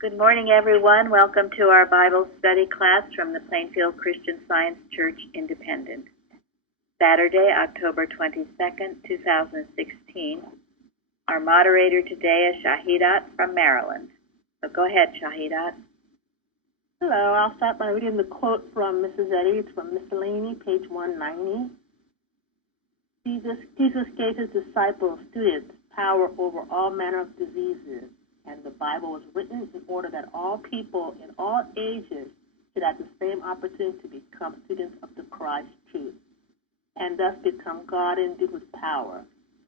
Good morning, everyone. Welcome to our Bible study class from the Plainfield Christian Science Church Independent. Saturday, October 22nd, 2016. Our moderator today is Shahidat from Maryland. So go ahead, Shahidat. Hello, I'll start by reading the quote from Mrs. Eddy. It's from Miscellany, page 190. Jesus gave his disciples, students, power over all manner of diseases, and the Bible was written in order that all people in all ages should have the same opportunity to become students of the Christ truth, and thus become God endued with power,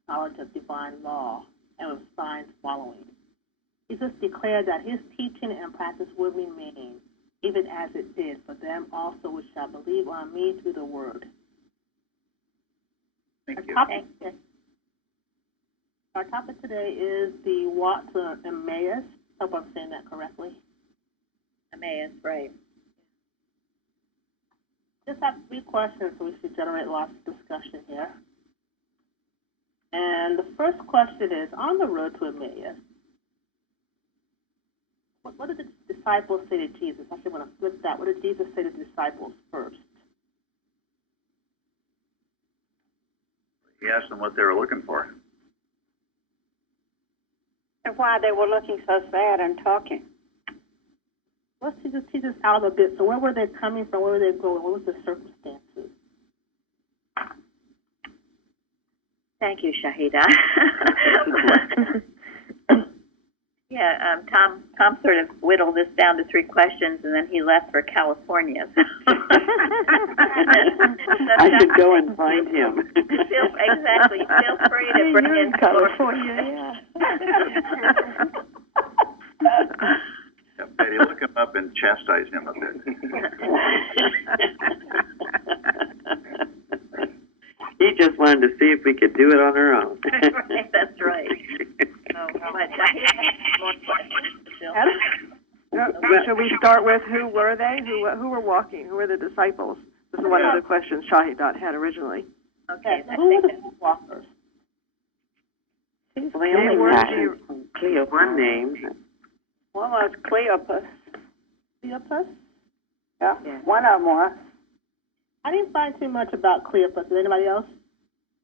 knowledge of divine law, and with signs following. Jesus declared that his teaching and practice would remain, even as it did for them also which shall believe on me through the word. Thank you. Our topic today is the walk to Emmaus. Hope I'm saying that correctly. Emmaus, right. Just have 3 questions, so we should generate lots of discussion here. And the first question is, on the road to Emmaus, what did the disciples say to Jesus? I actually want to flip that. What did Jesus say to the disciples first? He asked them what they were looking for. And why they were looking so sad and talking. Let's teach us out a bit. So where were they coming from? Where were they going? What was the circumstances? Thank you, Shahida. Yeah, Tom sort of whittled this down to 3 questions, and then he left for California. I should go and find him. Exactly. Feel free to bring in California, yeah. Yeah, Betty, look him up and chastise him a bit. He just wanted to see if we could do it on our own. Right, that's right. So, but more questions. Should we start with who were they? Who were walking? Who were the disciples? This is one of the questions Shahidat had originally. Okay, so who were the walkers? Well, they only mentioned one name. One was Cleopas. Cleopas? Yeah, one of them was. I didn't find too much about Cleopas. Did anybody else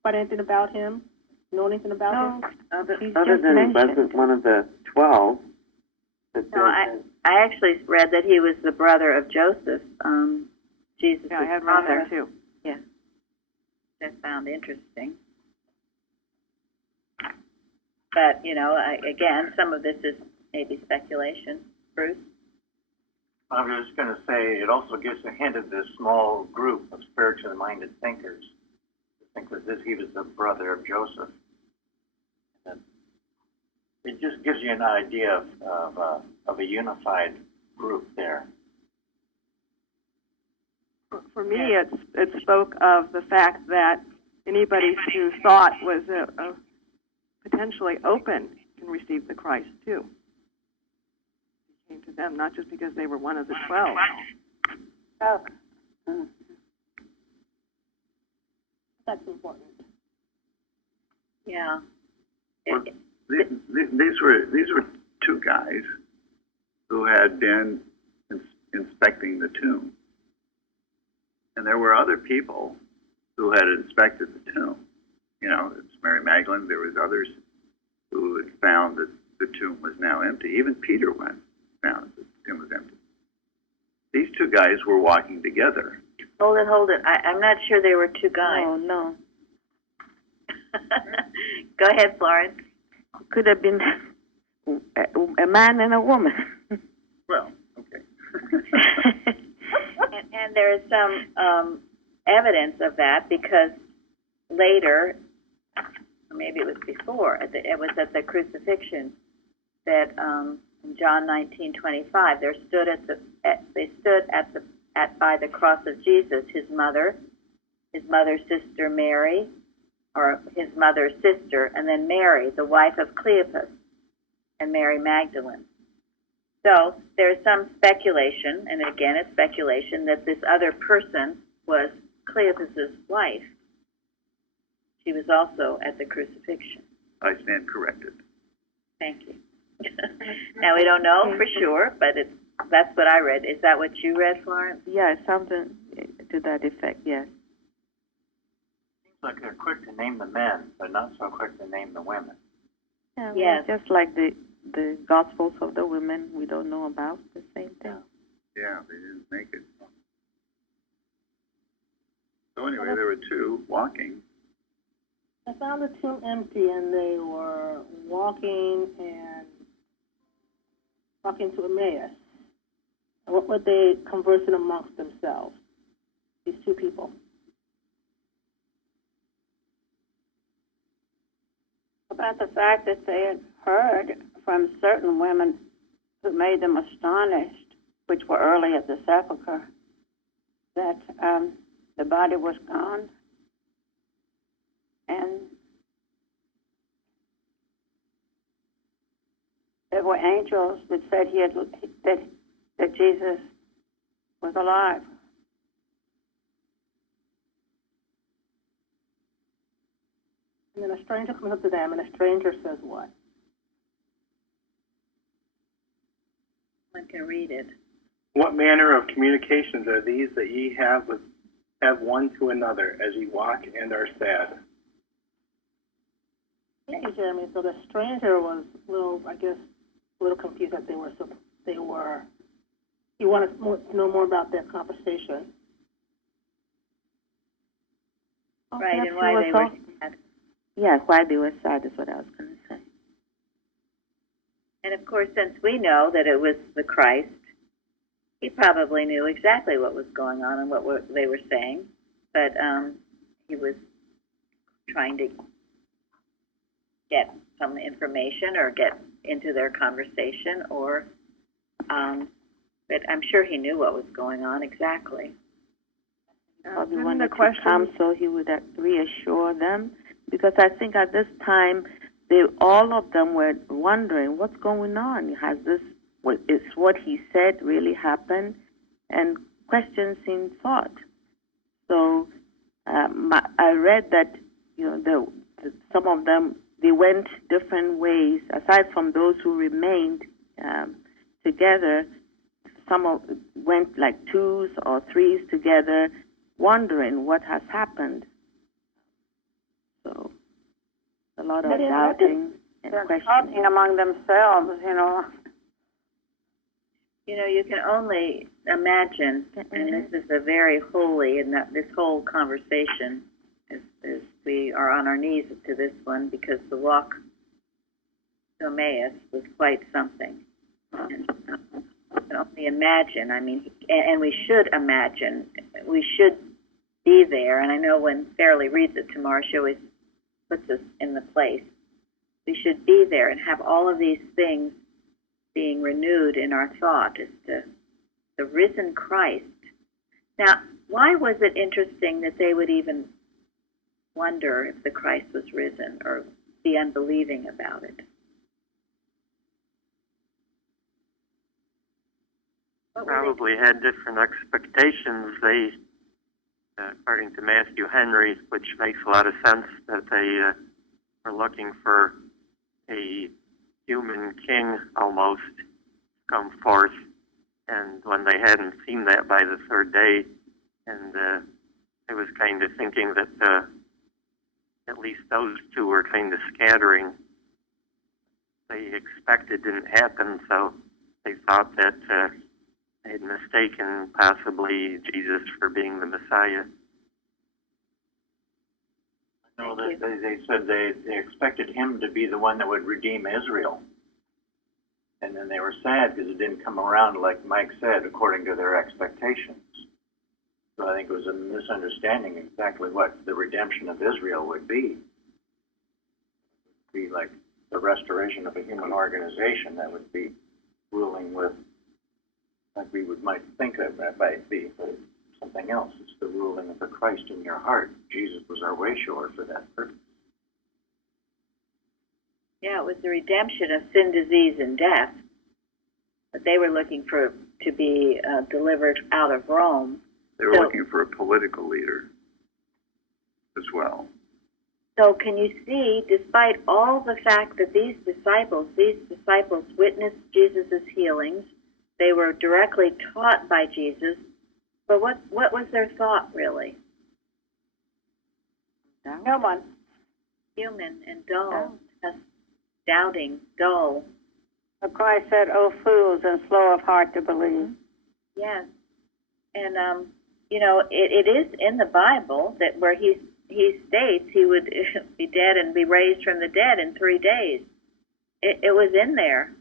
find anything about him? Know anything about him? Other than he wasn't one of the 12. No, I actually read that he was the brother of Joseph, Jesus' Yeah, I had read father. that too. Yeah, that found interesting. But, again, some of this is maybe speculation. Bruce? I was just going to say, it also gives a hint of this small group of spiritually minded thinkers. I think that he was the brother of Joseph. And it just gives you an idea of a unified group there. For me, it spoke of the fact that anybody who thought was potentially open can receive the Christ too. It came to them, not just because they were one of the 12. Oh. That's important. Yeah. Well, these were 2 guys who had been inspecting the tomb. And there were other people who had inspected the tomb. It's Mary Magdalene. There was others who had found that the tomb was now empty. Even Peter went and found that the tomb was empty. These 2 guys were walking together. Hold it. I'm not sure they were 2 guys. Oh, no. Go ahead, Florence. Could have been a man and a woman. Well, okay. and there is some evidence of that because later, or maybe it was before, it was at the crucifixion that in John 19:25 they stood by the cross of Jesus, his mother's sister Mary, or his mother's sister, and then Mary, the wife of Cleopas, and Mary Magdalene. So there's some speculation, and again it's speculation, that this other person was Cleopas's wife. She was also at the crucifixion. I stand corrected. Thank you. Now, we don't know for sure, but that's what I read. Is that what you read, Florence? Yeah, something to that effect, yes. Seems like they're quick to name the men, but not so quick to name the women. Yeah, Yes. well, just like the Gospels of the women we don't know about, the same thing. Yeah, they didn't make it. So anyway, there were two walking. I found the tomb empty, and they were walking to Emmaus. And what were they conversing amongst themselves? These two people. About the fact that they had heard from certain women who made them astonished, which were early at the sepulchre, that the body was gone, and there were angels that said that Jesus was alive. And then a stranger comes up to them, and a stranger says what? One can read it. What manner of communications are these that ye have one to another as ye walk and are sad? Thank you, Jeremy. So the stranger was a little confused that he wanted to know more about their conversation. Right, Perhaps and he why was they were all- sad. Yeah, why they were sad is what I was going to say. And of course, since we know that it was the Christ, he probably knew exactly what was going on and what they were saying, but he was trying to get some information or get into their conversation, but I'm sure he knew what was going on exactly. Probably Didn't wanted the to question- come so he would reassure them, because I think at this time all of them were wondering what's going on. Has this is what he said really happened? And questions seemed thought. So I read that some of them they went different ways. Aside from those who remained together, some went like twos or threes together, wondering what has happened. So a lot of doubting and They're questioning. talking among themselves, You can only imagine, and this is a very holy, and that this whole conversation is we are on our knees to this one, because the walk to Emmaus was quite something. And you can only imagine. I mean, and we should imagine. We should be there. And I know when Fairley reads it tomorrow, she always puts us in the place. We should be there and have all of these things being renewed in our thought as to the risen Christ. Now, why was it interesting that they would even wonder if the Christ was risen or be unbelieving about it? Probably had different expectations. They, according to Matthew Henry, which makes a lot of sense, that they were looking for a human king almost come forth, and when they hadn't seen that by the third day, and I was kind of thinking that at least those two were kind of scattering. They expected didn't happen, so they thought that they had mistaken possibly Jesus for being the Messiah. No, they said they expected him to be the one that would redeem Israel. And then they were sad because it didn't come around, like Mike said, according to their expectations. So I think it was a misunderstanding exactly what the redemption of Israel would be. Be like the restoration of a human organization that would be ruling with, like might think of that might be, but it's something else. It's the ruling of the Christ in your heart. Jesus was our way shower for that purpose. Yeah, it was the redemption of sin, disease, and death. But they were looking to be delivered out of Rome. They were looking for a political leader as well. So can you see, despite all the fact that these disciples witnessed Jesus' healings, they were directly taught by Jesus, but what was their thought really? Human. Human and dull, doubting, dull. So Christ said, "Oh, fools, and slow of heart to believe." Yes, and you know, it is in the Bible that where he states he would be dead and be raised from the dead in 3 days. It was in there,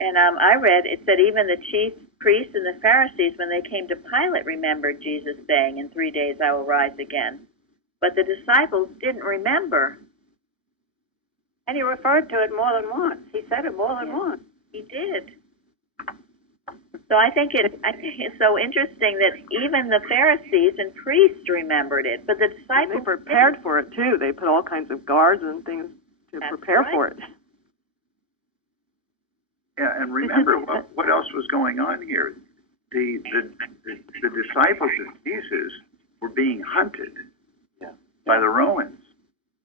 and I read it said even the chief priests and the Pharisees, when they came to Pilate, remembered Jesus saying, "In 3 days I will rise again." But the disciples didn't remember. And he referred to it more than once. He said it more than once. He did. So I think it's so interesting that even the Pharisees and priests remembered it, but the disciples They prepared for it too. They put all kinds of guards and things to prepare for it. Yeah, and remember what else was going on here. The disciples of Jesus were being hunted by the Romans.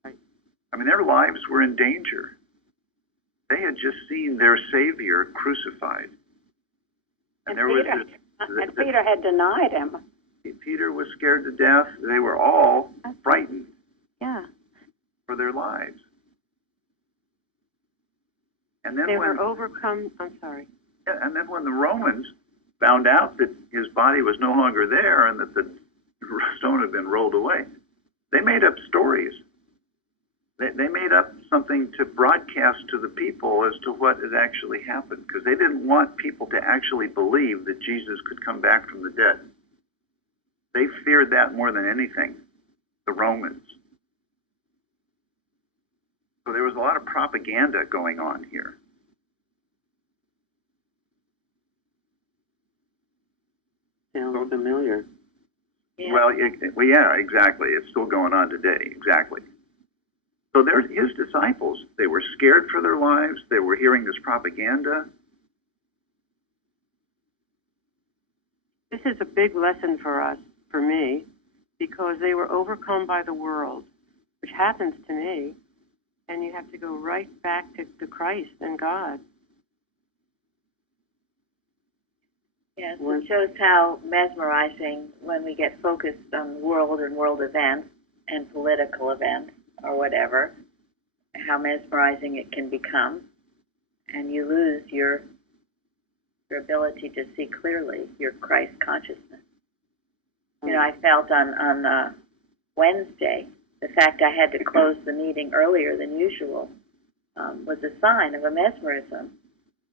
I mean, their lives were in danger. They had just seen their Savior crucified. And there was and Peter had denied him. Peter was scared to death. They were all frightened Yeah. for their lives. And then They when were overcome. I'm sorry. and then when the Romans found out that his body was no longer there and that the stone had been rolled away, they made up stories. They made up something to broadcast to the people as to what had actually happened, because they didn't want people to actually believe that Jesus could come back from the dead. They feared that more than anything, the Romans. So there was a lot of propaganda going on here. Sounds familiar. Yeah. Well, yeah, exactly. It's still going on today, exactly. So there's his disciples. They were scared for their lives. They were hearing this propaganda. This is a big lesson for us, for me, because they were overcome by the world, which happens to me, and you have to go right back to Christ and God. Yes, it shows how mesmerizing when we get focused on world and world events and political events or whatever, how mesmerizing it can become, and you lose your ability to see clearly, your Christ consciousness. You know, I felt on Wednesday, the fact I had to close the meeting earlier than usual was a sign of a mesmerism.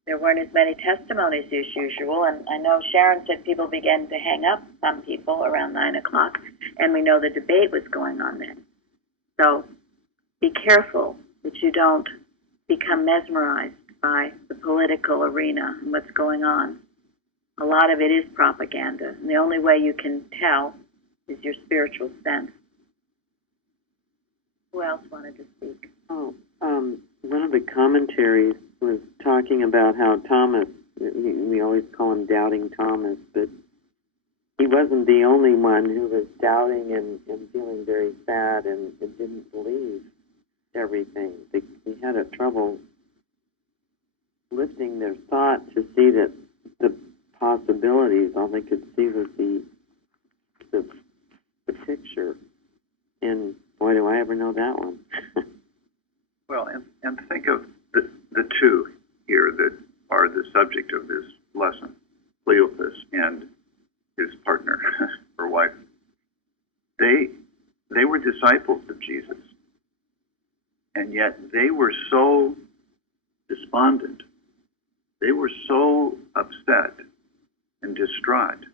There weren't as many testimonies as usual, and I know Sharon said people began to hang up, some people, around 9 o'clock, and we know the debate was going on then. So be careful that you don't become mesmerized by the political arena and what's going on. A lot of it is propaganda, and the only way you can tell is your spiritual sense. Who else wanted to speak? Oh, one of the commentaries was talking about how Thomas, we always call him Doubting Thomas, but he wasn't the only one who was doubting and feeling very sad and didn't believe everything. He had a trouble lifting their thought to see that the possibilities. All they could see was the picture. And boy, do I ever know that one. Well, and think of the two here that are the subject of this lesson, Cleopas and his partner or wife. They were disciples of Jesus, and yet they were so despondent. They were so upset and distraught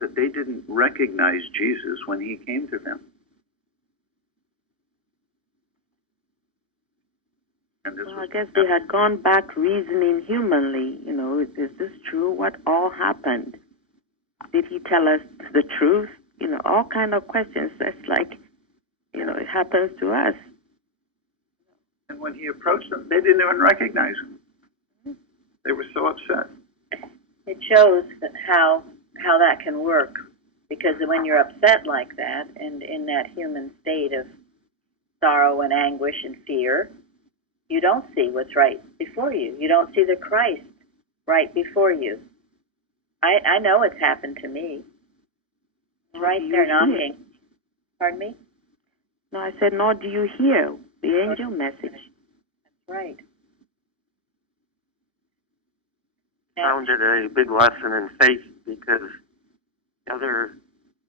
that they didn't recognize Jesus when he came to them. And this Well, was I guess they had gone back reasoning humanly. You know, is this true? What all happened? Did he tell us the truth? You know, all kind of questions. That's like, you know, it happens to us. And when he approached them, they didn't even recognize him. They were so upset. It shows that how that can work, because when you're upset like that and in that human state of sorrow and anguish and fear, you don't see what's right before you. You don't see the Christ right before you. I know it's happened to me. It's right there knocking. Pardon me? No, I said, nor do you hear the angel message. That's right. Found it a big lesson in faith, because the other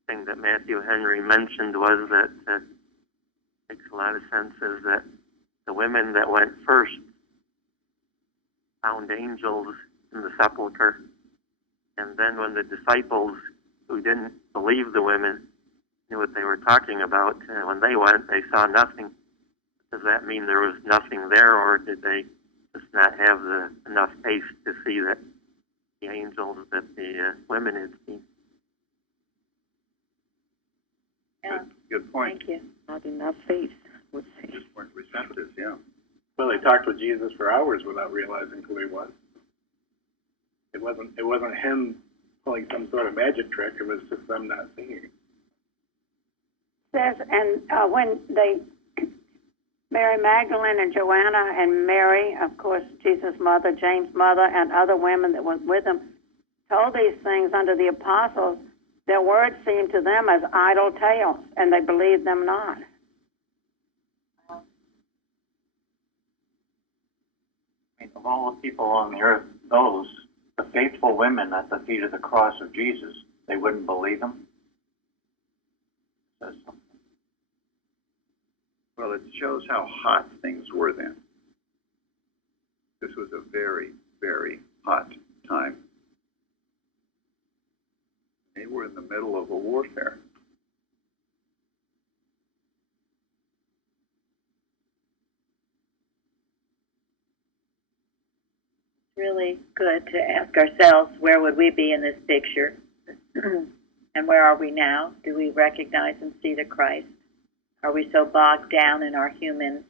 thing that Matthew Henry mentioned was that makes a lot of sense, is that the women that went first found angels in the sepulcher, and then when the disciples who didn't believe the women knew what they were talking about, when they went, they saw nothing. Does that mean there was nothing there, or did they just not have enough faith to see that the angels that the women had seen? Yeah. Good point. Thank you. Not enough faith, would say. Just weren't receptive, yeah. Well, they talked with Jesus for hours without realizing who he was. It wasn't him pulling some sort of magic trick. It was just them not seeing. Says, and when Mary Magdalene and Joanna and Mary, of course, Jesus' mother, James' mother, and other women that were with them, told these things unto the apostles, their words seemed to them as idle tales, and they believed them not. I mean, of all the people on the earth, the faithful women at the feet of the cross of Jesus, they wouldn't believe him? Says something. Well, it shows how hot things were then. This was a very, very hot time. They were in the middle of a warfare. Really good to ask ourselves, where would we be in this picture? And where are we now? Do we recognize and see the Christ? Are we so bogged down in our human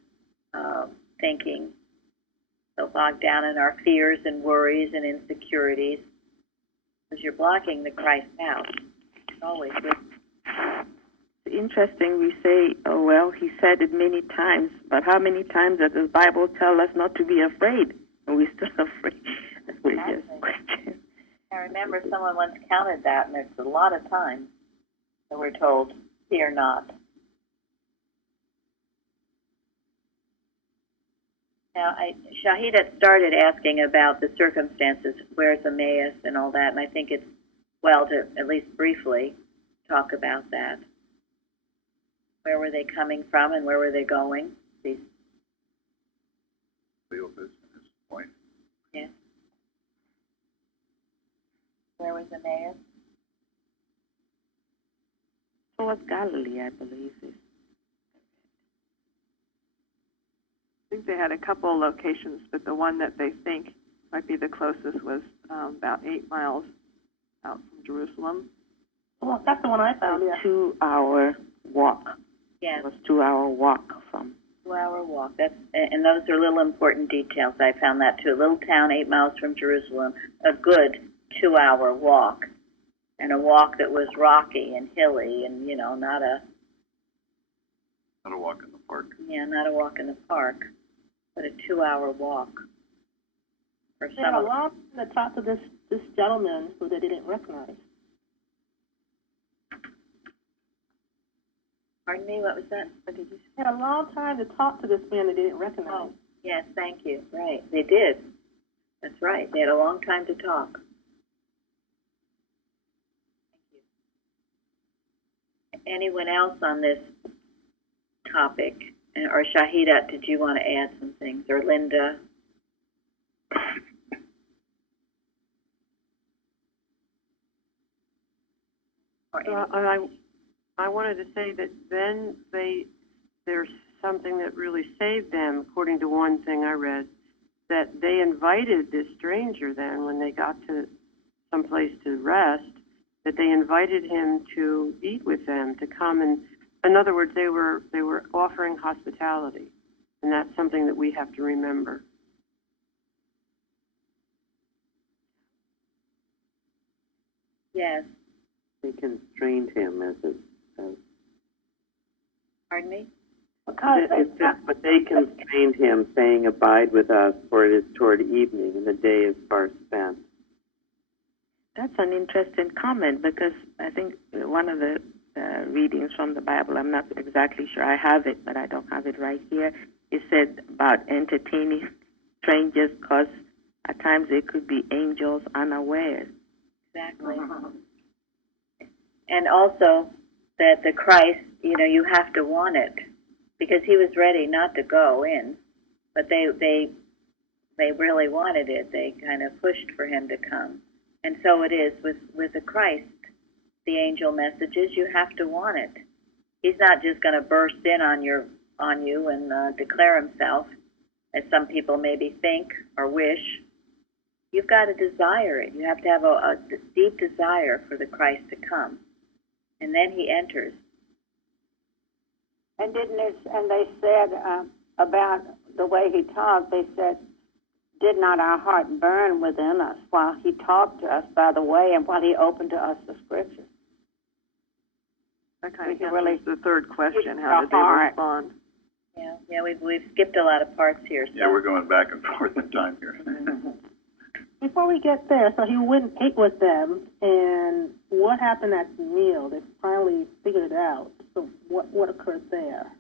thinking, so bogged down in our fears and worries and insecurities? Because you're blocking the Christ out. It's always with It's interesting, we say, oh, well, he said it many times, but how many times does the Bible tell us not to be afraid? And we're still afraid. We just question. I remember someone once counted that, and it's a lot of times that we're told, fear not. Now, Shahida started asking about the circumstances, where's Emmaus and all that, and I think it's well to at least briefly talk about that. Where were they coming from and where were they going? These. Cleopas at this point. Yes. Where was Emmaus? Towards Galilee, I believe. I think they had a couple of locations, but the one that they think might be the closest was about 8 miles out from Jerusalem. Well, that's the one I found, yeah. 2-hour walk. Yes. It was 2-hour walk from. 2-hour walk. And those are little important details. I found that too. A little town 8 miles from Jerusalem. A good 2-hour walk, and a walk that was rocky and hilly, and not a walk in the park. Yeah, not a walk in the park, but a 2-hour walk. For They had a lot to talk to this gentleman who they didn't recognize. Pardon me, what was that? What did you say? They had a long time to talk to this man they didn't recognize. Oh, yes, thank you. Right, they did. That's right. They had a long time to talk. Thank you. Anyone else on this topic? Or Shahida, did you want to add some things? Or Linda? I wanted to say that then there's something that really saved them, according to one thing I read, that they invited this stranger then when they got to some place to rest, that they invited him to eat with them, to come and, in other words, they were offering hospitality, and that's something that we have to remember. Yes. They constrained him as Pardon me? Because But they constrained him, saying, "Abide with us, for it is toward evening, and the day is far spent." That's an interesting comment because I think one of the readings from the Bible, I'm not exactly sure I have it, but I don't have it right here. It said about entertaining strangers because at times they could be angels unawares. Exactly. And also that the Christ, you have to want it, because he was ready not to go in, but they really wanted it. They kind of pushed for him to come. And so it is with the Christ, the angel messages. You have to want it. He's not just going to burst in on you and declare himself, as some people maybe think or wish. You've got to desire it. You have to have a deep desire for the Christ to come, and then he enters. and they said about the way he talked, they said, did not our heart burn within us while he talked to us by the way and while he opened to us the scriptures? That kind of really answers the third question. keep How did they our heart. respond? Yeah, we've skipped a lot of parts here. So. Yeah, we're going back and forth in time here. Before we get there, so he went and ate with them, and what happened at the meal? They finally figured it out. So what occurred there?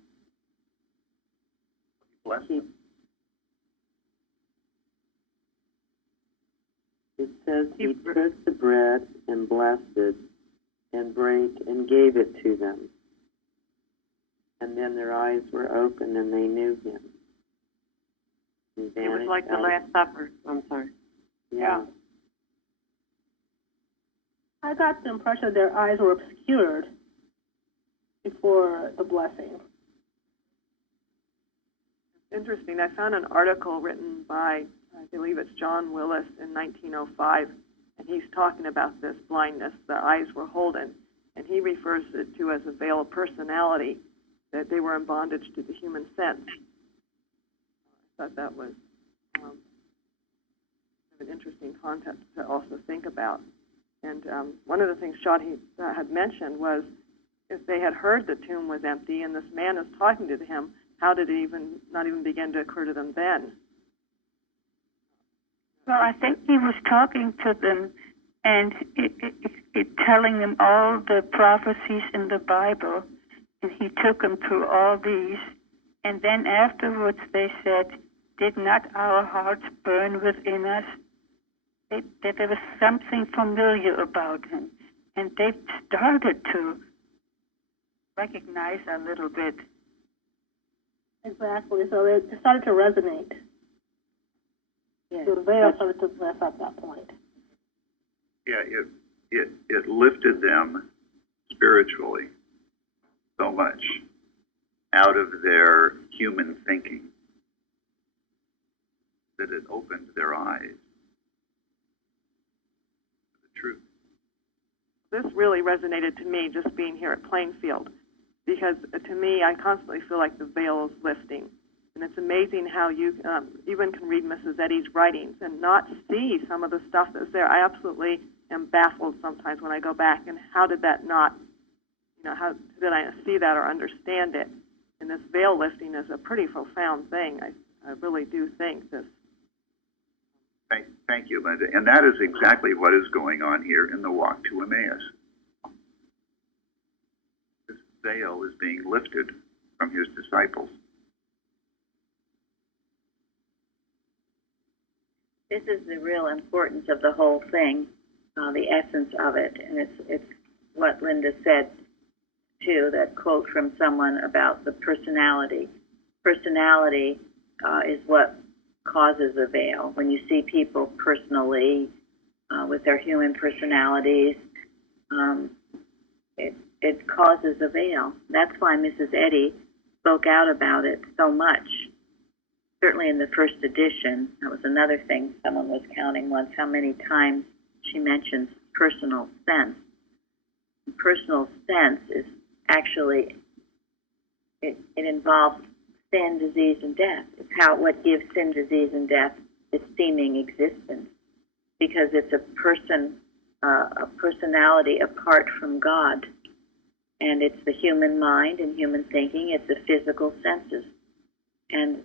Bless him. It says he took the bread and blessed it and brake and gave it to them. And then their eyes were opened and they knew him. It was like the Last Supper. I'm sorry. Yeah. I got the impression their eyes were obscured before the blessing. Interesting. I found an article written by, I believe it's John Willis in 1905, and he's talking about this blindness. The eyes were holden, and he refers it to as a veil of personality, that they were in bondage to the human sense. I thought that was an interesting concept to also think about. And one of the things Shadi had mentioned was if they had heard the tomb was empty and this man is talking to him, how did it not even begin to occur to them then? Well, I think he was talking to them and it telling them all the prophecies in the Bible, and he took them through all these. And then afterwards they said, did not our hearts burn within us? That there was something familiar about him. And they started to recognize a little bit. Exactly. So it started to resonate. Yes. The veil started to bless at that point. Yeah, it lifted them spiritually so much out of their human thinking that it opened their eyes to the truth. This really resonated to me just being here at Plainfield, because to me, I constantly feel like the veil is lifting. And it's amazing how you even can read Mrs. Eddy's writings and not see some of the stuff that's there. I absolutely am baffled sometimes when I go back, and how did that not, how did I see that or understand it? And this veil lifting is a pretty profound thing. I really do think this. Thank you, Linda. And that is exactly what is going on here in the walk to Emmaus. This veil is being lifted from his disciples. This is the real importance of the whole thing, the essence of it, and it's what Linda said too. That quote from someone about the personality. Personality is what causes a veil. When you see people personally with their human personalities, it causes a veil. That's why Mrs. Eddy spoke out about it so much. Certainly in the first edition, that was another thing someone was counting once, how many times she mentions personal sense. And personal sense is actually, it involves sin, disease, and death. It's what gives sin, disease, and death its seeming existence, because it's a personality apart from God. And it's the human mind and human thinking. It's the physical senses. And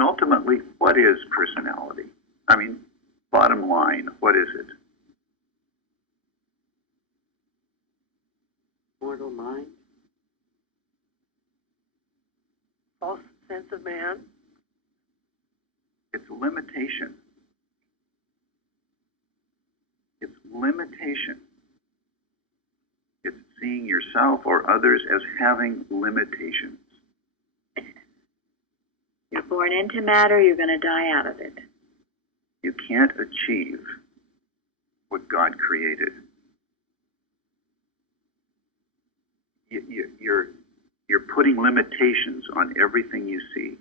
ultimately, what is personality? I mean, bottom line, what is it? Mortal mind. False sense of man. It's limitation. It's limitation. It's seeing yourself or others as having limitations. you're born into matter, you're going to die out of it. You can't achieve what God created. You're putting limitations on everything you see.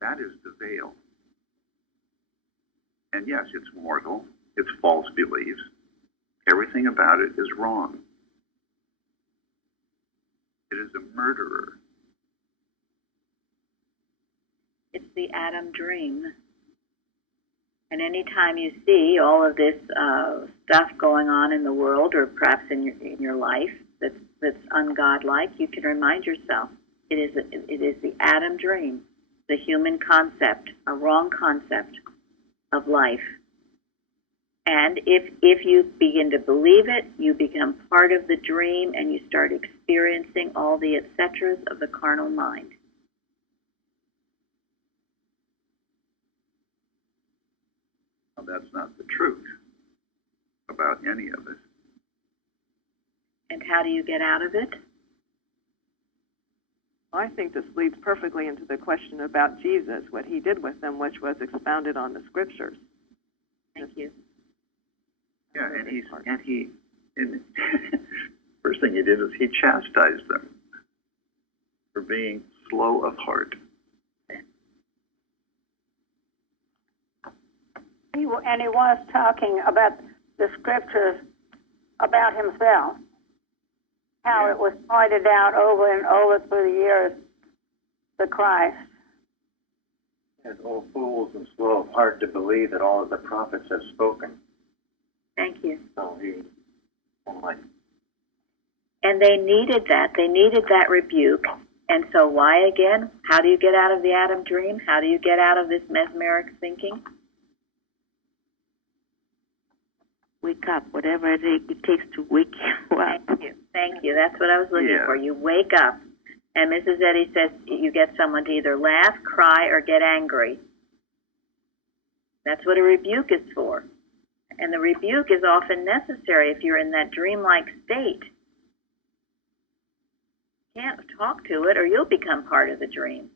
That is the veil. And yes, it's mortal. It's false beliefs. Everything about it is wrong. It is a murderer. It's the Adam dream. And anytime you see all of this stuff going on in the world, or perhaps in your life that's ungodlike, you can remind yourself it is the Adam dream, the human concept, a wrong concept of life. And if you begin to believe it, you become part of the dream, and you start experiencing all the et ceteras of the carnal mind. Now, that's not the truth about any of it. And how do you get out of it? I think this leads perfectly into the question about Jesus, what he did with them, which was expounded on the scriptures. Thank you. Yeah, and first thing he did is he chastised them for being slow of heart. He was talking about the scriptures about himself, how it was pointed out over and over through the years, the Christ. As old fools and slow of heart to believe that all of the prophets have spoken. Thank you. So he, like, and they needed that. They needed that rebuke. And so why again? How do you get out of the Adam dream? How do you get out of this mesmeric thinking? Wake up, whatever it takes to wake you up. Thank you. Thank you. That's what I was looking for. You wake up. And Mrs. Eddy says you get someone to either laugh, cry, or get angry. That's what a rebuke is for. And the rebuke is often necessary if you're in that dreamlike state. You can't talk to it or you'll become part of the dream.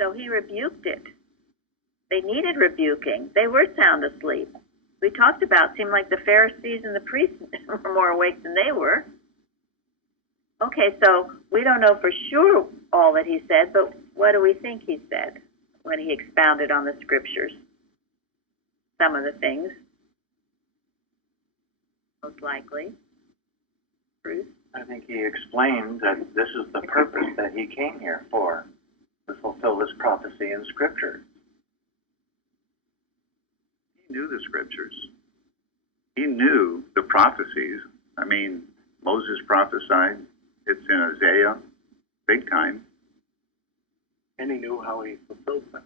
So he rebuked it. They needed rebuking. They were sound asleep. We talked about, it seemed like the Pharisees and the priests were more awake than they were. Okay, so we don't know for sure all that he said, but what do we think he said when he expounded on the scriptures? Some of the things, most likely. Bruce? I think he explained that this is the purpose that he came here for, to fulfill this prophecy in Scripture. He knew the scriptures. He knew the prophecies. I mean, Moses prophesied. It's in Isaiah, big time. And he knew how he fulfilled them.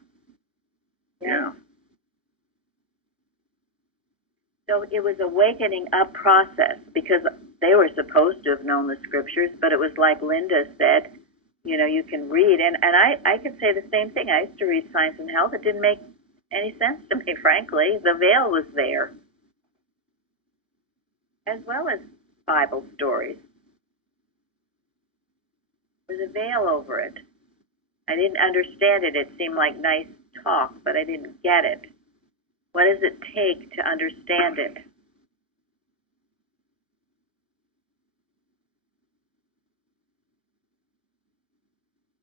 Yeah. So it was a wakening up process because they were supposed to have known the scriptures, but it was like Linda said, you know, you can read. And I could say the same thing. I used to read Science and Health. It didn't make any sense to me, frankly. The veil was there, as well as Bible stories. There was a veil over it. I didn't understand it. It seemed like nice talk, but I didn't get it. What does it take to understand it?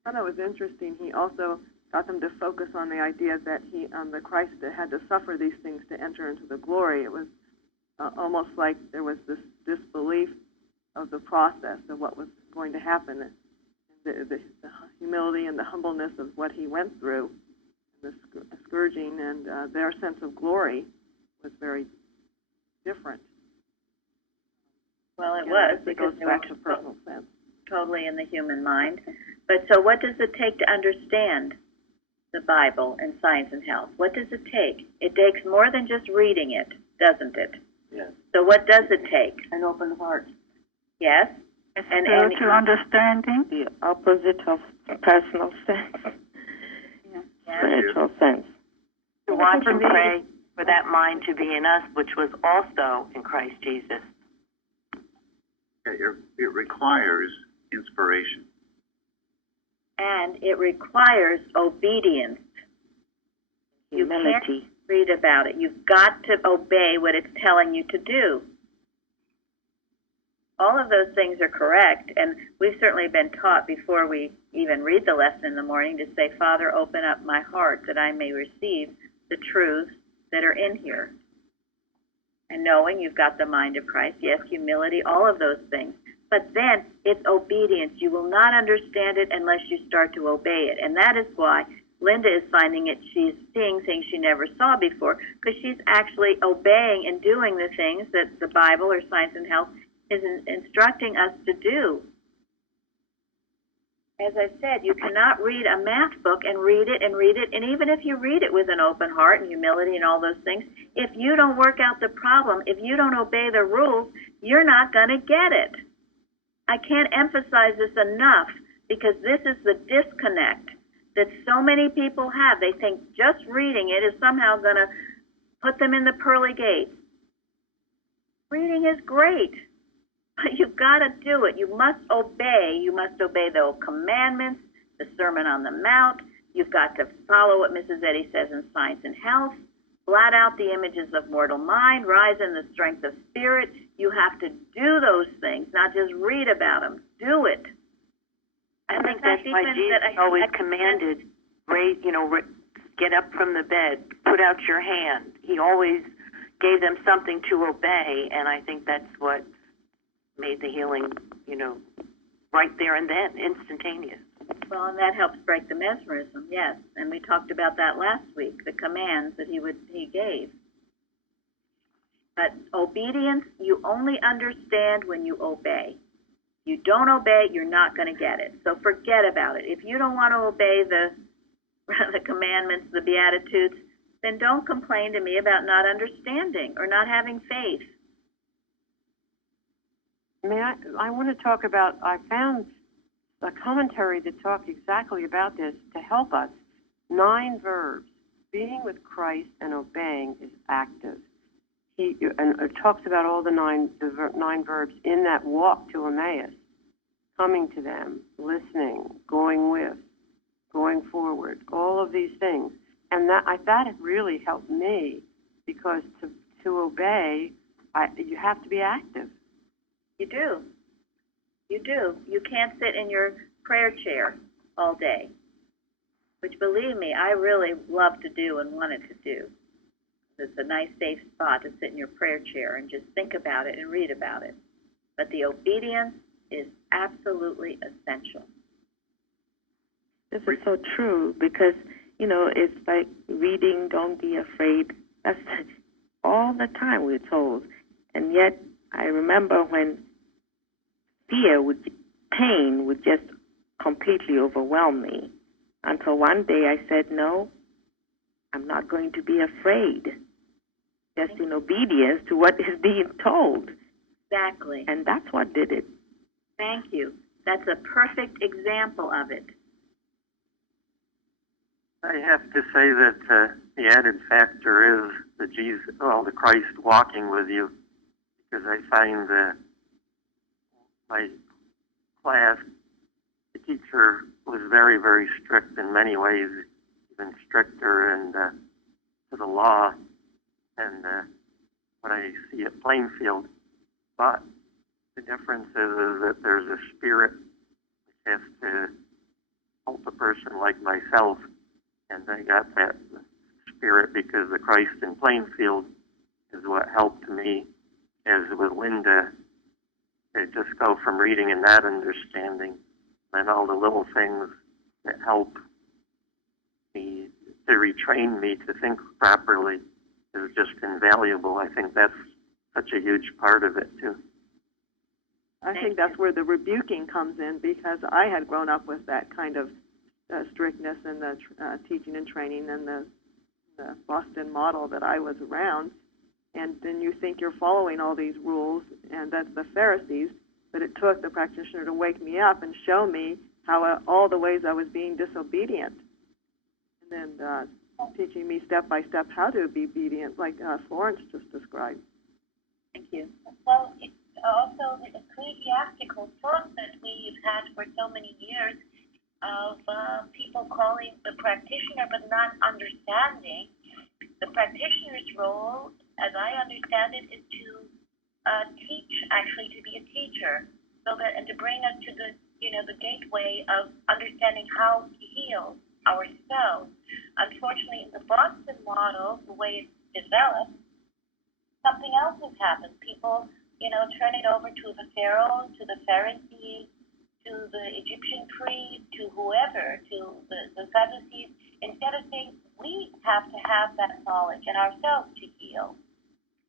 I thought it was interesting. He also got them to focus on the idea that the Christ that had to suffer these things to enter into the glory. It was almost like there was this disbelief of the process of what was going to happen. The humility and the humbleness of what he went through, the scourging, and their sense of glory was very different. Well, it And was it because goes they back were to personal sense. totally in the human mind. But so what does it take to understand the Bible and science and health? What does it take? It takes more than just reading it, doesn't it? Yes. So what does it take? An open heart. Yes? Spiritual understanding? The opposite of personal sense, spiritual sense. To watch and pray for that mind to be in us, which was also in Christ Jesus. It requires inspiration. And it requires obedience. Humility. You can't read about it. You've got to obey what it's telling you to do. All of those things are correct, and we've certainly been taught before we even read the lesson in the morning to say, Father, open up my heart that I may receive the truths that are in here. And knowing you've got the mind of Christ, yes, humility, all of those things. But then it's obedience. You will not understand it unless you start to obey it. And that is why Linda is finding it, she's seeing things she never saw before, because she's actually obeying and doing the things that the Bible or Science and Health is instructing us to do. As I said, you cannot read a math book and read it, and even if you read it with an open heart and humility and all those things, if you don't work out the problem, if you don't obey the rules, you're not going to get it. I can't emphasize this enough, because this is the disconnect that so many people have. They think just reading it is somehow going to put them in the pearly gates. Reading is great, but you've got to do it. You must obey. You must obey the commandments, the Sermon on the Mount. You've got to follow what Mrs. Eddy says in Science and Health. Blot out the images of mortal mind. Rise in the strength of spirit. You have to do those things, not just read about them. Do it. I think that's why Jesus always commanded, get up from the bed, put out your hand. He always gave them something to obey, and I think that's what made the healing, right there and then, instantaneous. Well, and that helps break the mesmerism, yes. And we talked about that last week, the commands that he gave. But obedience, you only understand when you obey. You don't obey, you're not going to get it. So forget about it. If you don't want to obey the commandments, the Beatitudes, then don't complain to me about not understanding or not having faith. I want to talk about, I found a commentary that talked exactly about this to help us. 9 verbs. Being with Christ and obeying is active. And it talks about all the nine verbs in that walk to Emmaus. Coming to them, listening, going with, going forward, all of these things. And that it really helped me, because to obey, you have to be active. You do. You do. You can't sit in your prayer chair all day, which, believe me, I really love to do and wanted to do. It's a nice, safe spot to sit in your prayer chair and just think about it and read about it. But the obedience is absolutely essential. This is so true, because, it's like reading, don't be afraid. That's all the time we're told. And yet, I remember when pain would just completely overwhelm me, until one day I said, no, I'm not going to be afraid, just in obedience to what is being told. Exactly. And that's what did it. Thank you. That's a perfect example of it. I have to say that the added factor is the Christ walking with you, because I find my class, the teacher was very, very strict in many ways, even stricter and to the law and what I see at Plainfield. But the difference is that there's a spirit that has to help a person like myself, and I got that spirit because the Christ in Plainfield is what helped me, as with Linda, to just go from reading and not understanding, and all the little things that help me, to retrain me to think properly, is just invaluable. I think that's such a huge part of it too. I think that's where the rebuking comes in, because I had grown up with that kind of strictness in the teaching and training and the Boston model that I was around. And then you think you're following all these rules, and that's the Pharisees, but it took the practitioner to wake me up and show me how all the ways I was being disobedient. And then teaching me step by step how to be obedient, like Florence just described. Thank you. Well, it's also the ecclesiastical thought that we've had for so many years of people calling the practitioner but not understanding. The practitioner's role, as I understand it, is to teach, actually to be a teacher, so that, and to bring us to the, the gateway of understanding how to heal ourselves. Unfortunately, in the Boston model, the way it's developed, something else has happened. People, turn it over to the pharaohs, to the Pharisees, to the Egyptian priests, to whoever, to the Sadducees, instead of saying we have to have that knowledge in ourselves to heal.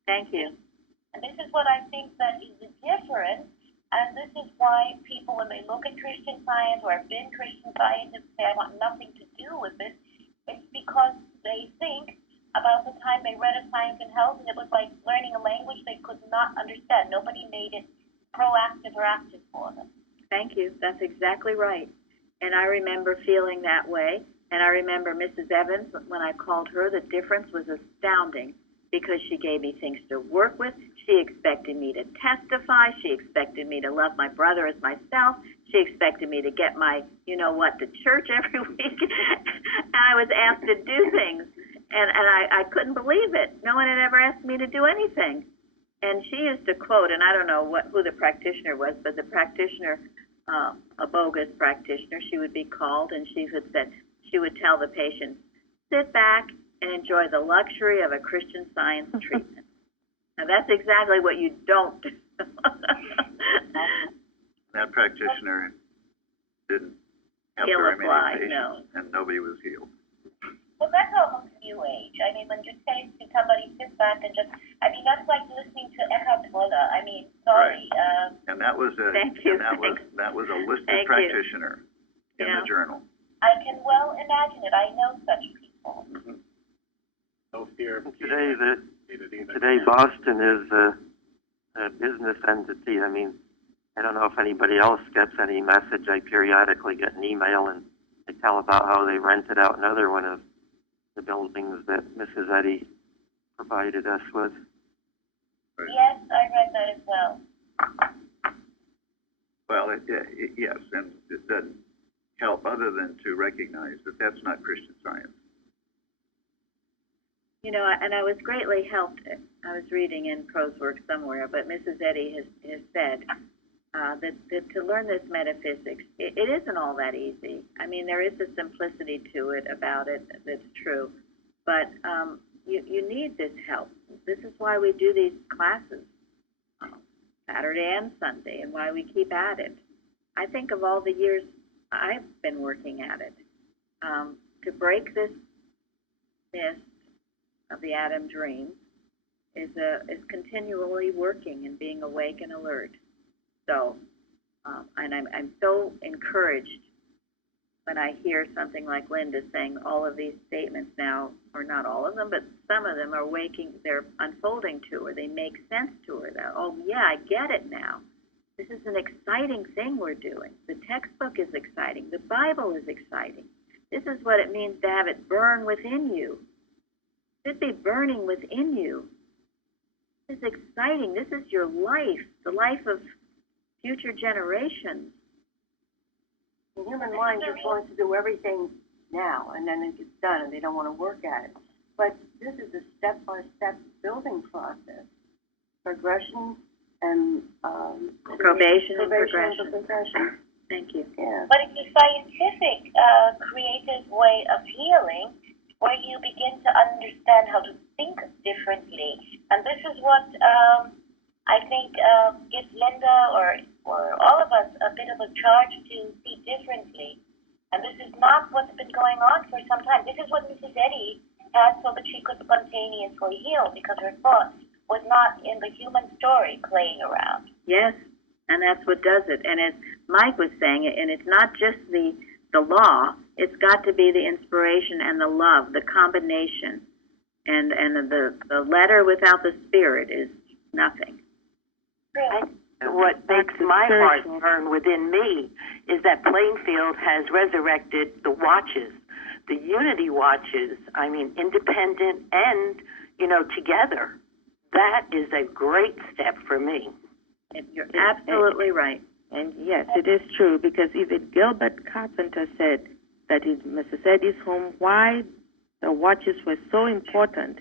Thank you. And this is what I think that is the difference, and this is why people, when they look at Christian Science or have been Christian Scientists, say, I want nothing to do with this. It's because they think about the time they read a Science and Health, and it was like learning a language they could not understand. Nobody made it proactive or active for them. Thank you. That's exactly right. And I remember feeling that way. And I remember Mrs. Evans, when I called her, the difference was astounding, because she gave me things to work with. She expected me to testify. She expected me to love my brother as myself. She expected me to get my, to church every week. And I was asked to do things. And I couldn't believe it. No one had ever asked me to do anything. And she used to quote, and I don't know who the practitioner was, but the practitioner, a bogus practitioner, she would be called, and she would tell the patient, sit back and enjoy the luxury of a Christian Science treatment. Now, that's exactly what you don't do. That practitioner didn't have very many patients, and nobody was healed. Well, that's almost New Age. I mean, when you say to somebody, sit back and just, that's like listening to Eckhart Tolle. Sorry. Right. And that was a Thank you. That was a listed practitioner in the journal. I can well imagine it. I know such people. Mm-hmm. No fear of Today Boston is a business entity. I don't know if anybody else gets any message. I periodically get an email, and they tell about how they rented out another one of the buildings that Mrs. Eddy provided us with. Yes, I read that as well. Well, yes, and it doesn't help other than to recognize that that's not Christian Science. And I was greatly helped. I was reading in Crow's work somewhere, but Mrs. Eddy has said that to learn this metaphysics, it isn't all that easy. There is a simplicity to it about it that's true, but you need this help. This is why we do these classes, Saturday and Sunday, and why we keep at it. I think of all the years I've been working at it, to break this mist of the Adam dream is continually working and being awake and alert. So, and I'm so encouraged when I hear something like Linda saying all of these statements now, or not all of them, but some of them they're unfolding to her. They make sense to her. That, oh yeah, I get it now. This is an exciting thing we're doing. The textbook is exciting. The Bible is exciting. This is what it means to have it burn within you. It should be burning within you. This is exciting. This is your life, the life of future generations. The human mind just wants to do everything now, and then it gets done, and they don't want to work at it. But this is a step-by-step building process. Progression and probation and progression. Thank you. Yeah. But it's a scientific, creative way of healing, where you begin to understand how to think differently. And this is what I think gives Linda or all of us a bit of a charge to see differently. And this is not what's been going on for some time. This is what Mrs. Eddy had so that she could spontaneously heal, because her thoughts was not in the human story playing around. Yes, and that's what does it. And as Mike was saying, and it's not just the law, it's got to be the inspiration and the love, the combination. And the letter without the spirit is nothing. What makes my heart burn within me is that Plainfield has resurrected the watches, the unity watches. I mean, independent and, together. That is a great step for me. You're absolutely right. And yes, it is true, because even Gilbert Carpenter said that in Mrs. Eddy's home, why the watches were so important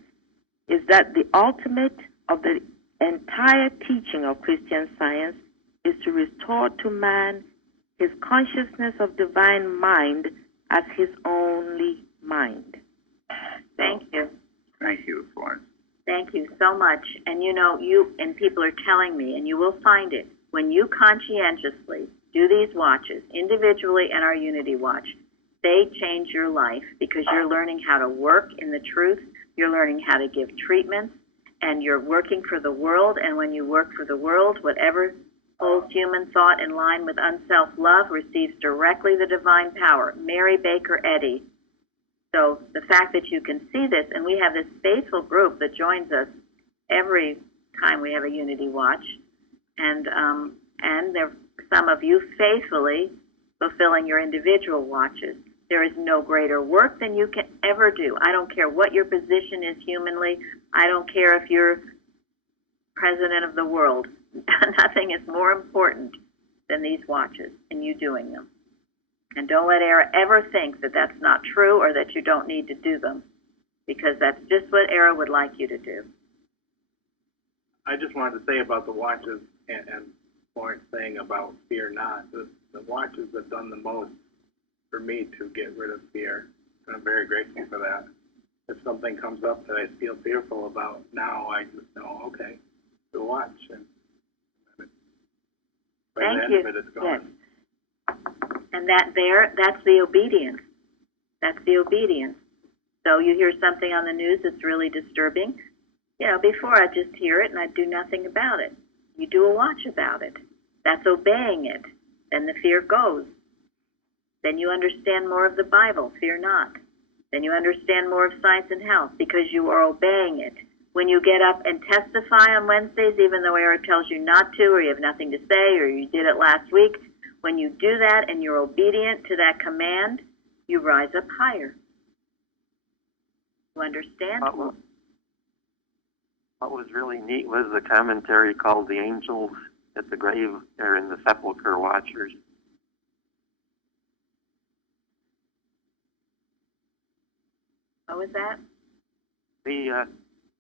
is that the ultimate of the entire teaching of Christian Science is to restore to man his consciousness of divine mind as his only mind. Thank you. Thank you, Florence. Thank you so much. And you and people are telling me, and you will find it, when you conscientiously do these watches, individually and our Unity Watch, they change your life, because you're learning how to work in the truth, you're learning how to give treatments, and you're working for the world. And when you work for the world, whatever holds human thought in line with unself-love receives directly the divine power. Mary Baker Eddy. So the fact that you can see this, and we have this faithful group that joins us every time we have a Unity Watch, and there are some of you faithfully fulfilling your individual watches. There is no greater work than you can ever do. I don't care what your position is humanly. I don't care if you're president of the world. Nothing is more important than these watches and you doing them. And don't let Era ever think that that's not true or that you don't need to do them, because that's just what Era would like you to do. I just wanted to say about the watches and Florence saying about fear not. The watches have done the most for me to get rid of fear, and I'm very grateful for that. If something comes up that I feel fearful about now, I just know, okay, the watch, and by Thank the end you. of it, it's gone. Yes. And that's the obedience. That's the obedience. So you hear something on the news that's really disturbing. Before I just hear it and I do nothing about it. You do a watch about it. That's obeying it. Then the fear goes. Then you understand more of the Bible, fear not. Then you understand more of science and health, because you are obeying it. When you get up and testify on Wednesdays, even though Eric tells you not to, or you have nothing to say, or you did it last week, when you do that and you're obedient to that command, you rise up higher. You understand? What was really neat was the commentary called "The Angels at the Grave," or in the Sepulchre Watchers. What was that? The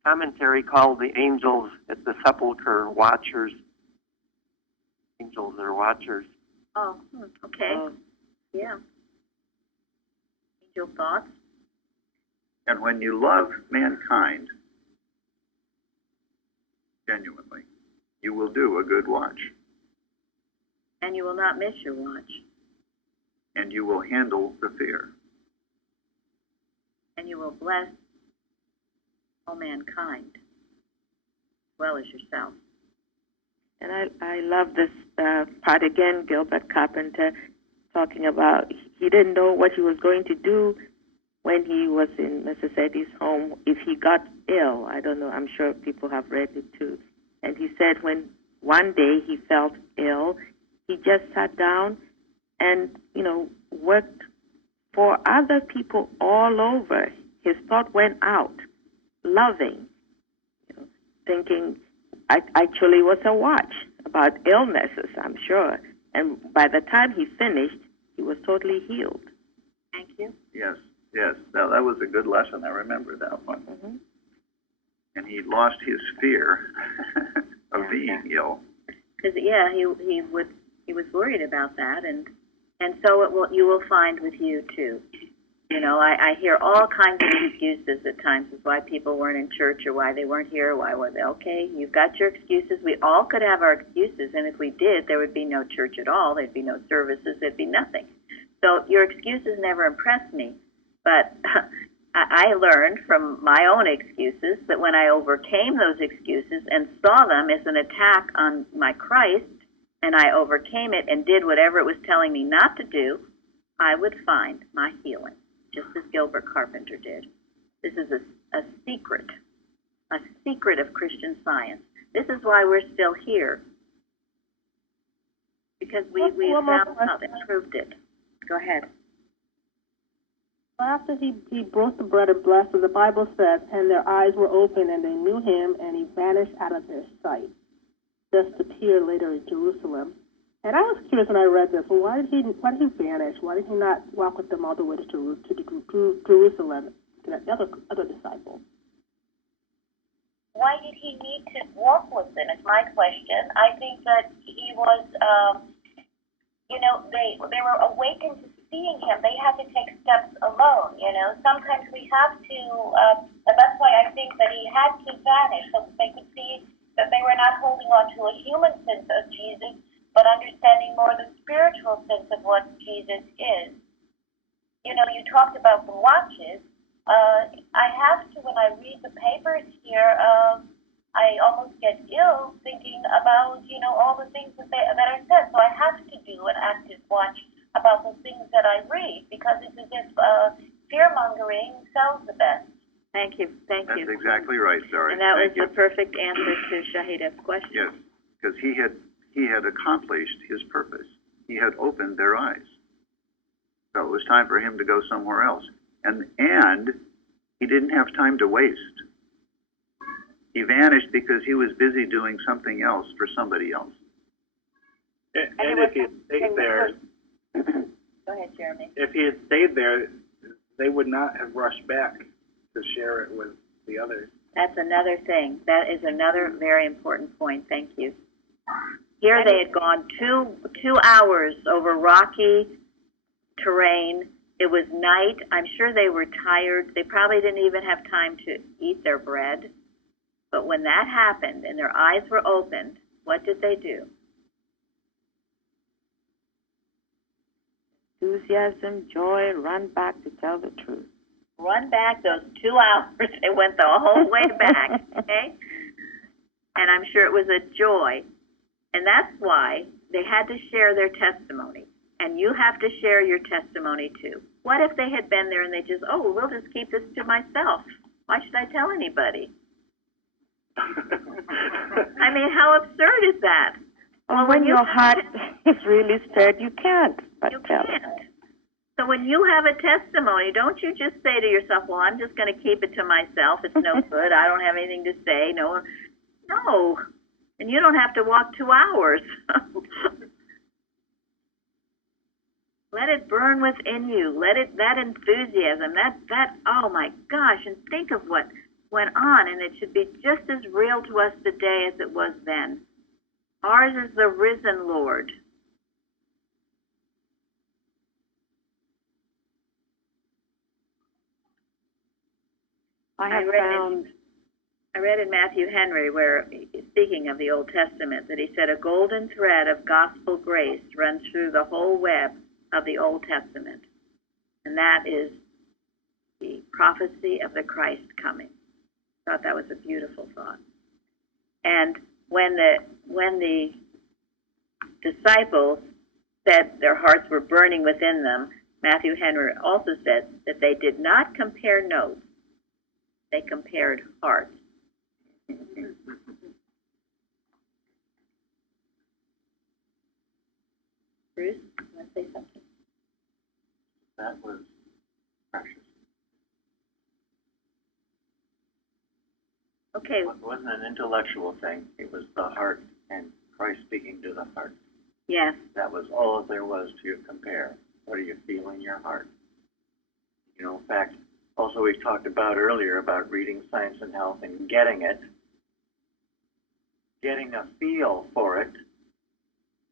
commentary called "The Angels at the Sepulchre Watchers." Angels are watchers. Oh, okay. Yeah. Angel thoughts? And when you love mankind genuinely, you will do a good watch. And you will not miss your watch. And you will handle the fear. And you will bless all mankind, as well as yourself. And I love this part again, Gilbert Carpenter, talking about he didn't know what he was going to do when he was in Mrs. Eddy's home if he got ill. I don't know, I'm sure people have read it too. And he said when one day he felt ill, he just sat down and, worked for other people all over. His thought went out, loving, thinking actually was a watch about illnesses, I'm sure. And by the time he finished, he was totally healed. Thank you. Yes. Now, that was a good lesson. I remember that one. Mm-hmm. And he lost his fear of being ill. Because he was worried about that, and so you will find with you too. I hear all kinds of excuses at times as why people weren't in church or why they weren't here, why were they. Okay, you've got your excuses. We all could have our excuses, and if we did, there would be no church at all. There'd be no services. There'd be nothing. So your excuses never impress me, but I learned from my own excuses that when I overcame those excuses and saw them as an attack on my Christ, and I overcame it and did whatever it was telling me not to do, I would find my healing, just as Gilbert Carpenter did. This is a secret of Christian Science. This is why we're still here, because we found out and proved it. Go ahead. After he broke the bread and blessed it, the Bible says, and their eyes were open and they knew him, and he vanished out of their sight, just appeared later in Jerusalem. And I was curious when I read this. Well, why did he vanish? Why did he not walk with them all the way to Jerusalem, to that other disciple? Why did he need to walk with them is my question. I think that he was, they were awakened to seeing him. They had to take steps alone, Sometimes we have to, and that's why I think that he had to vanish so that they could see that they were not holding on to a human sense of Jesus, but understanding more the spiritual sense of what Jesus is. You talked about the watches. I have to, when I read the papers here, I almost get ill thinking about, all the things that are said. So I have to do an active watch about the things that I read, because it's as if fear-mongering sells the best. Thank you. That's exactly right, Sarah. And that was the perfect answer to Shahida's question. Yes, because he had accomplished his purpose. He had opened their eyes. So it was time for him to go somewhere else. And he didn't have time to waste. He vanished because he was busy doing something else for somebody else. And if he had stayed there, go ahead, Jeremy. If he had stayed there, they would not have rushed back to share it with the others. That's another thing. That is another very important point. Thank you. Here they had gone two hours over rocky terrain. It was night. I'm sure they were tired. They probably didn't even have time to eat their bread. But when that happened and their eyes were opened, what did they do? Enthusiasm, joy, run back to tell the truth. Run back those 2 hours. They went the whole way back, okay? And I'm sure it was a joy. And that's why they had to share their testimony. And you have to share your testimony too. What if they had been there and they just, we'll just keep this to myself. Why should I tell anybody? I mean, how absurd is that? Well, when your heart is really stirred, you can't but tell. So when you have a testimony, don't you just say to yourself, well, I'm just going to keep it to myself. It's no good. I don't have anything to say. No. And you don't have to walk 2 hours. Let it burn within you. That enthusiasm, that, oh my gosh, and think of what went on, and it should be just as real to us today as it was then. Ours is the risen Lord. I read in Matthew Henry, where, speaking of the Old Testament, that he said a golden thread of gospel grace runs through the whole web of the Old Testament, and that is the prophecy of the Christ coming. I thought that was a beautiful thought. And when the disciples said their hearts were burning within them, Matthew Henry also said that they did not compare notes, they compared hearts. Bruce, you want to say something? That was precious. Okay. It wasn't an intellectual thing. It was the heart and Christ speaking to the heart. Yes. That was all there was to compare. What do you feel in your heart? In fact, also we talked about earlier about reading Science and Health and getting it, getting a feel for it,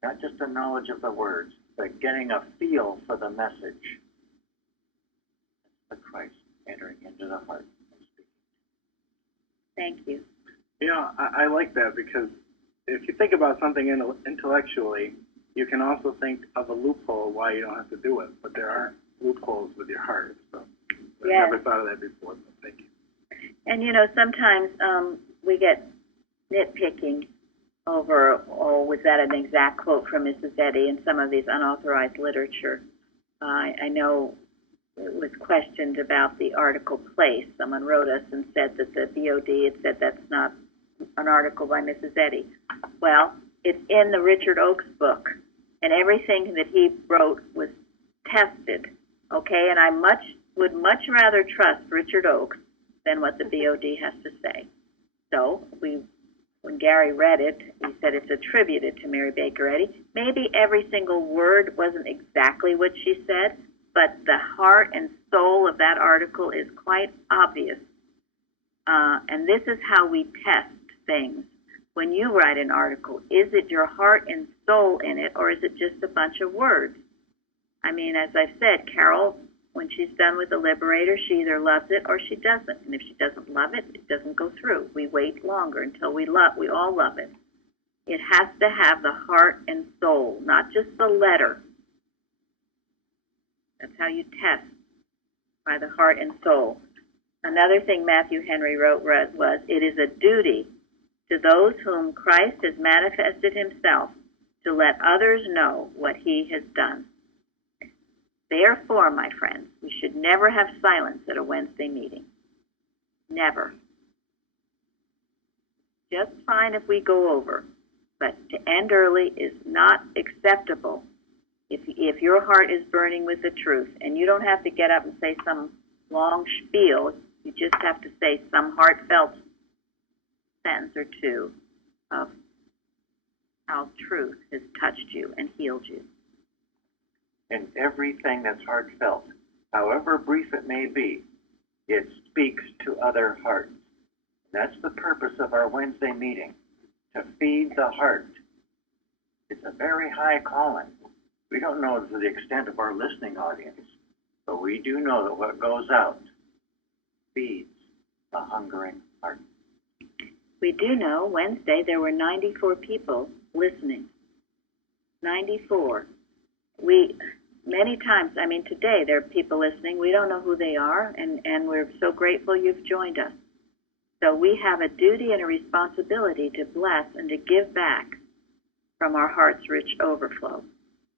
not just a knowledge of the words, but getting a feel for the message. That's the Christ entering into the heart and speaking. Thank you. I like that, because if you think about something intellectually, you can also think of a loophole why you don't have to do it. But there are loopholes with your heart. So I Yes. never thought of that before, so thank you. And you know, sometimes we get nitpicking over, oh, was that an exact quote from Mrs. Eddy in some of these unauthorized literature. I know it was questioned about the article place. Someone wrote us and said that the BOD had said that's not an article by Mrs. Eddy. Well, it's in the Richard Oakes book, and everything that he wrote was tested, okay? And I would much rather trust Richard Oakes than what the BOD has to say. So when Gary read it, he said it's attributed to Mary Baker Eddy. Maybe every single word wasn't exactly what she said, but the heart and soul of that article is quite obvious. And this is how we test things. When you write an article, is it your heart and soul in it, or is it just a bunch of words? I mean, as I've said, Carol, when she's done with The Liberator, she either loves it or she doesn't. And if she doesn't love it, it doesn't go through. We wait longer until we all love it. It has to have the heart and soul, not just the letter. That's how you test, by the heart and soul. Another thing Matthew Henry wrote was, it is a duty to those whom Christ has manifested himself to let others know what he has done. Therefore, my friends, we should never have silence at a Wednesday meeting. Never. Just fine if we go over, but to end early is not acceptable if your heart is burning with the truth. And you don't have to get up and say some long spiel. You just have to say some heartfelt sentence or two of how truth has touched you and healed you. And everything that's heartfelt, however brief it may be, it speaks to other hearts. That's the purpose of our Wednesday meeting, to feed the heart. It's a very high calling. We don't know to the extent of our listening audience, but we do know that what goes out feeds the hungering heart. We do know Wednesday there were 94 people listening. 94. Many times, I mean, today there are people listening. We don't know who they are, and we're so grateful you've joined us. So we have a duty and a responsibility to bless and to give back from our heart's rich overflow.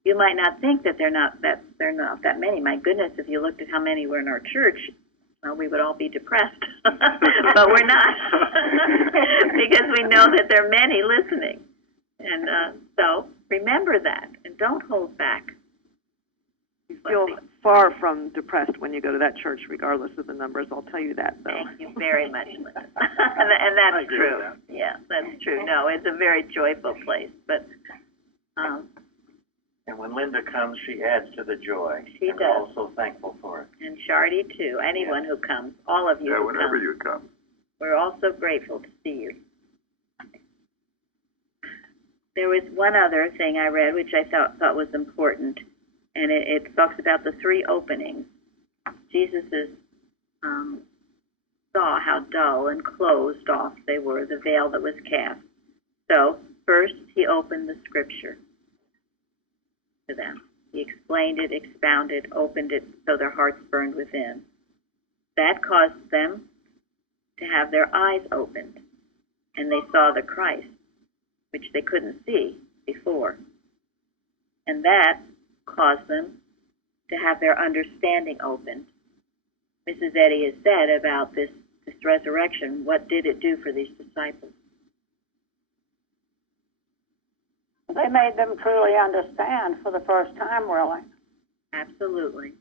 You might not think that they're not that many. My goodness, if you looked at how many were in our church, well, we would all be depressed. But we're not, because we know that there are many listening. And so remember that, and don't hold back. You feel far from depressed when you go to that church, regardless of the numbers. I'll tell you that, though. Thank you very much, Linda. And that's true. That. Yeah, that's true. No, it's a very joyful place. But and when Linda comes, she adds to the joy. She and does. We're also thankful for it. And Shardy, too. Anyone who comes. All of you Yeah, who whenever come. you come. We're also grateful to see you. There was one other thing I read which I thought was important, and it talks about the three openings. Jesus saw how dull and closed off they were, the veil that was cast. So first he opened the scripture to them. He explained it, expounded, opened it so their hearts burned within. That caused them to have their eyes opened, and they saw the Christ, which they couldn't see before. And that caused them to have their understanding opened. Mrs. Eddy has said about this resurrection, what did it do for these disciples? They made them truly understand for the first time, really. Absolutely.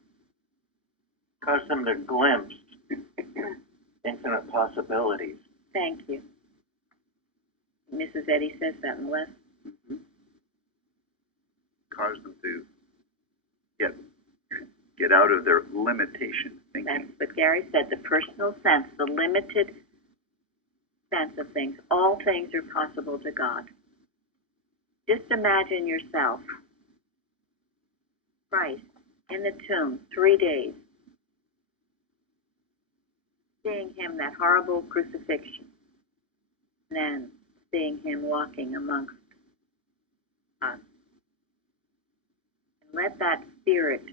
Caused them to glimpse infinite possibilities. Thank you. Mrs. Eddy says that in the lesson. Mm-hmm. Cause them to get out of their limitation thinking. That's what Gary said, the personal sense, the limited sense of things. All things are possible to God. Just imagine yourself, Christ, in the tomb, 3 days, seeing him, that horrible crucifixion, and then seeing him walking amongst us. And let that spirit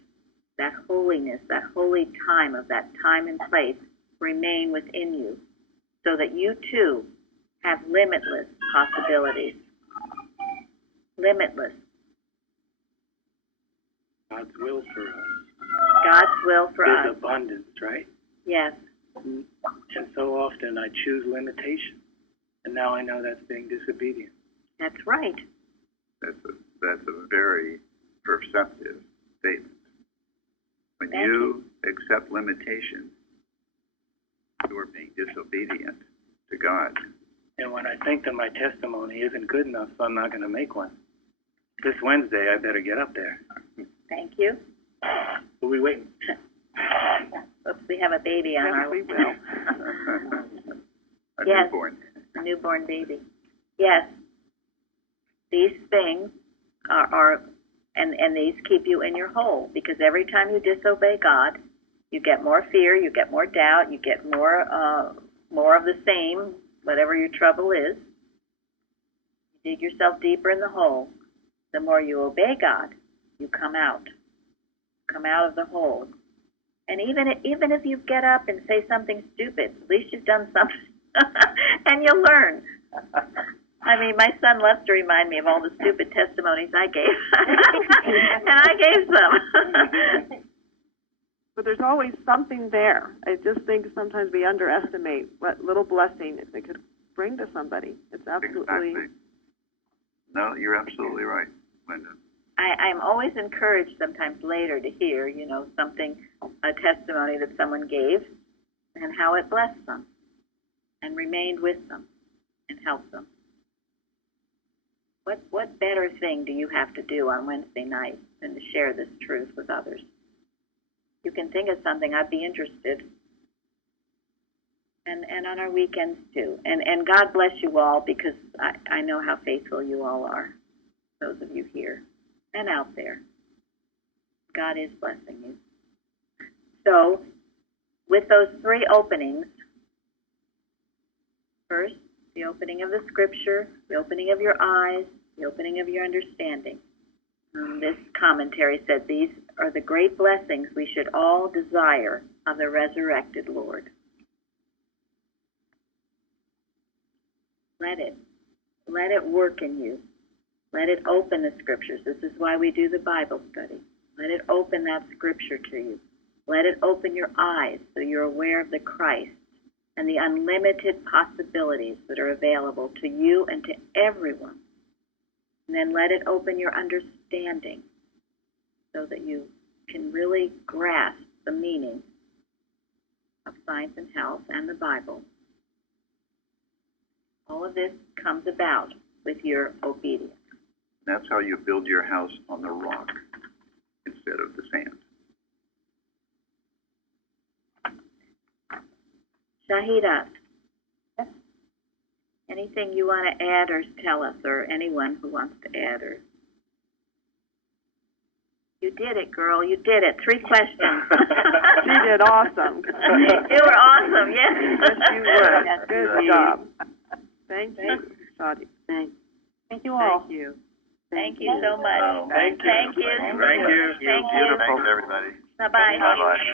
that holiness, that holy time of that time and place remain within you so that you too have limitless possibilities. Limitless. God's will for us. God's will for us. There's abundance, right? Yes. And so often I choose limitation, and now I know that's being disobedient. That's right. That's a very perceptive statement. When Thank you accept limitation, you are being disobedient to God. And when I think that my testimony isn't good enough, so I'm not going to make one. This Wednesday, I better get up there. Thank you. We'll be waiting. Oops, we have a baby on our we will. A Yes. newborn. A newborn baby. Yes. These things are and these keep you in your hole, because every time you disobey God, you get more fear, you get more doubt, you get more of the same, whatever your trouble is. You dig yourself deeper in the hole. The more you obey God, you come out of the hole. And even if you get up and say something stupid, at least you've done something, and you'll learn. I mean, my son loves to remind me of all the stupid testimonies I gave, and I gave some. But there's always something there. I just think sometimes we underestimate what little blessing it could bring to somebody. It's absolutely... Exactly. No, you're absolutely right, Linda. I'm always encouraged sometimes later to hear, something, a testimony that someone gave and how it blessed them and remained with them and helped them. What better thing do you have to do on Wednesday night than to share this truth with others? You can think of something, I'd be interested. And on our weekends too. And God bless you all, because I know how faithful you all are, those of you here and out there. God is blessing you. So, with those three openings, first, the opening of the scripture, the opening of your eyes, the opening of your understanding. This commentary said these are the great blessings we should all desire of the resurrected Lord. Let it work in you. Let it open the scriptures. This is why we do the Bible study. Let it open that scripture to you. Let it open your eyes so you're aware of the Christ and the unlimited possibilities that are available to you and to everyone. And then let it open your understanding so that you can really grasp the meaning of science and health and the Bible. All of this comes about with your obedience. That's how you build your house on the rock instead of the sand. Shahida, anything you want to add or tell us, or anyone who wants to add? Or you did it, girl. You did it. 3 questions. She did awesome. You were awesome, yes. Yes, you were. Good job. Thank you, Shadi. Thank you all. Thank you. Thank you so much. Thank you. Thank you. Thank you. Thank you. Beautiful. Thanks, everybody. Bye-bye. Bye-bye.